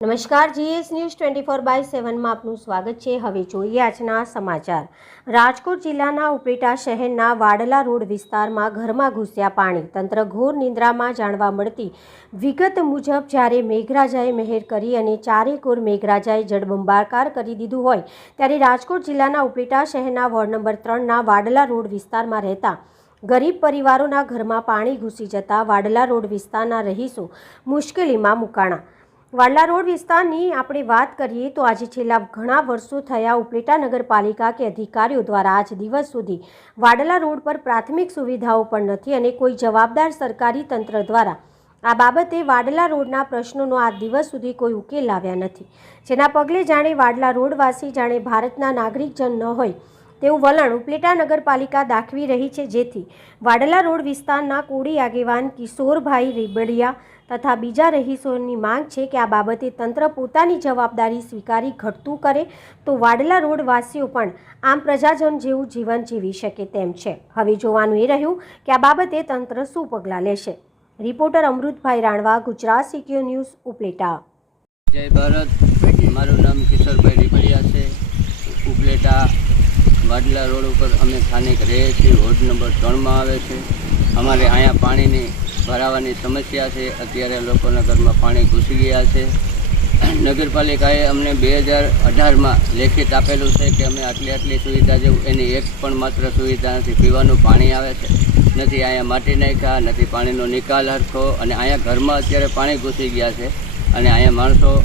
નમસ્કાર, GS news 24/7 માં આપનું સ્વાગત છે। હવે જોઈએ આજના સમાચાર। રાજકોટ જિલ્લાના ઉપલેટા શહેરના વાડલા રોડ વિસ્તારમાં ઘરમાં ઘૂસ્યા પાણી। તંત્ર ઘોર નિંદ્રામાં જાણવા મળતી વિગત મુજબ જ્યારે મેઘરાજાએ મહેર કરી અને ચારેકોર મેઘરાજાએ જળબંબાકાર કરી દીધું હોય ત્યારે રાજકોટ જિલ્લાના ઉપલેટા શહેરના વોર્ડ નંબર 3ના વાડલા રોડ વિસ્તારમાં રહેતા ગરીબ પરિવારોના ઘરમાં પાણી ઘૂસી જતા વાડલા રોડ વિસ્તારના રહીશો મુશ્કેલીમાં મુકાણા। વાડલા રોડ વિસ્તારની આપણે વાત કરીએ તો આજે છેલ્લા ઘણા વર્ષો થયા ઉપલેટા નગરપાલિકા કે અધિકારીઓ દ્વારા આજ દિવસ સુધી વાડલા રોડ પર પ્રાથમિક સુવિધાઓ પણ નથી અને કોઈ જવાબદાર સરકારી તંત્ર દ્વારા આ બાબતે વાડલા રોડના પ્રશ્નોનો આજ દિવસ સુધી કોઈ ઉકેલ લાવ્યા નથી, જેના પગલે જાણે વાડલા રોડવાસી જાણે ભારતના નાગરિકજન ન હોય તેવું વલણ ઉપલેટા નગરપાલિકા દાખવી રહી છે, જેથી વાડલા રોડ વિસ્તારના કોળી આગેવાન કિશોરભાઈ રેબડિયા તથા બીજા રહીશોની માંગ છે કે આ બાબતે તંત્ર પોતાની જવાબદારી સ્વીકારી ઘટતું કરે તો વાડલા રોડ વાસીઓ પણ આમ પ્રજાજન જેવું જીવન જીવી શકે તેમ છે। હવે જોવાનું એ રહ્યું કે આ બાબતે તંત્ર શું પગલાં લેશે। Reporter Amrutbhai Ranva, Gujarat secure news, Upleta. જય ભારત। મારું નામ કિશોરભાઈ રેબડિયા છે। ઉપલેટા વાડલા રોડ ઉપર અમે સ્થાનિક રહીએ છીએ। વોર્ડ નંબર 3માં આવે છે। અમારે અહીંયા પાણીની ભરાવાની સમસ્યા છે। અત્યારે લોકોના ઘરમાં પાણી ઘૂસી ગયા છે। નગરપાલિકાએ અમને 2018માં લેખિત આપેલું છે કે અમે આટલી સુવિધા જેવું, એની એક પણ માત્ર સુવિધા નથી। પીવાનું પાણી આવે છે નથી, અહીંયા માટી નાખ્યા નથી, પાણીનો નિકાલ હરખો, અને અહીંયા ઘરમાં અત્યારે પાણી ઘૂસી ગયા છે અને અહીંયા માણસો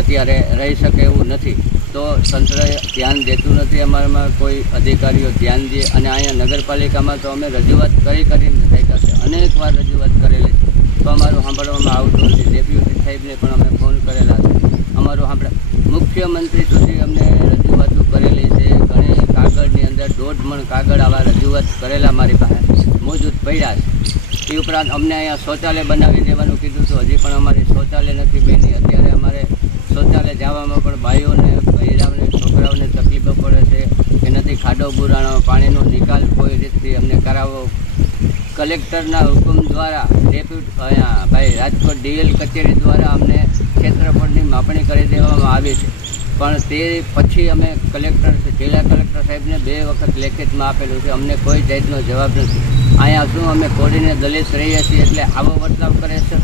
અત્યારે રહી શકે એવું નથી। તો તંત્ર ધ્યાન દેતું નથી, અમારામાં કોઈ અધિકારીઓ ધ્યાન દે। અને અહીંયા નગરપાલિકામાં તો અમે રજૂઆત કરીને થાક્યા છે, અનેક વાર રજૂઆત કરેલી તો અમારું સાંભળવામાં આવતું નથી। ડેપ્યુટી સાહેબને પણ અમે ફોન કરેલા છે, અમારું મુખ્યમંત્રી સુધી અમને રજૂઆતો કરેલી છે। ઘણી કાગળની અંદર 1.5 મણ કાગળ આવા રજૂઆત કરેલા મારી પાસે મોજૂદ પડ્યા છે। એ ઉપરાંત અમને અહીંયા શૌચાલય બનાવી દેવાનું કીધું તો હજી પણ અમારી શૌચાલય નથી બની। અત્યારે અમારે શૌચાલય જવામાં પણ ભાઈઓને, બહેરાઓને, છોકરાઓને તકલીફો પડે છે કે નથી ખાડો બુરાણો, પાણીનો નિકાલ કોઈ રીતથી અમને કરાવવો। કલેક્ટરના હુકમ દ્વારા અહીંયા ભાઈ રાજકોટ ડીએલ કચેરી દ્વારા અમને ક્ષેત્રફળની માપણી કરી દેવામાં આવી છે, પણ તે પછી અમે જિલ્લા કલેક્ટર સાહેબને 2 વખત લેખિતમાં આપેલું છે, અમને કોઈ જાતનો જવાબ નથી। અહીંયા શું અમે કોડીને દલિત રહીએ છીએ એટલે આવો વર્તાવ કરે છે।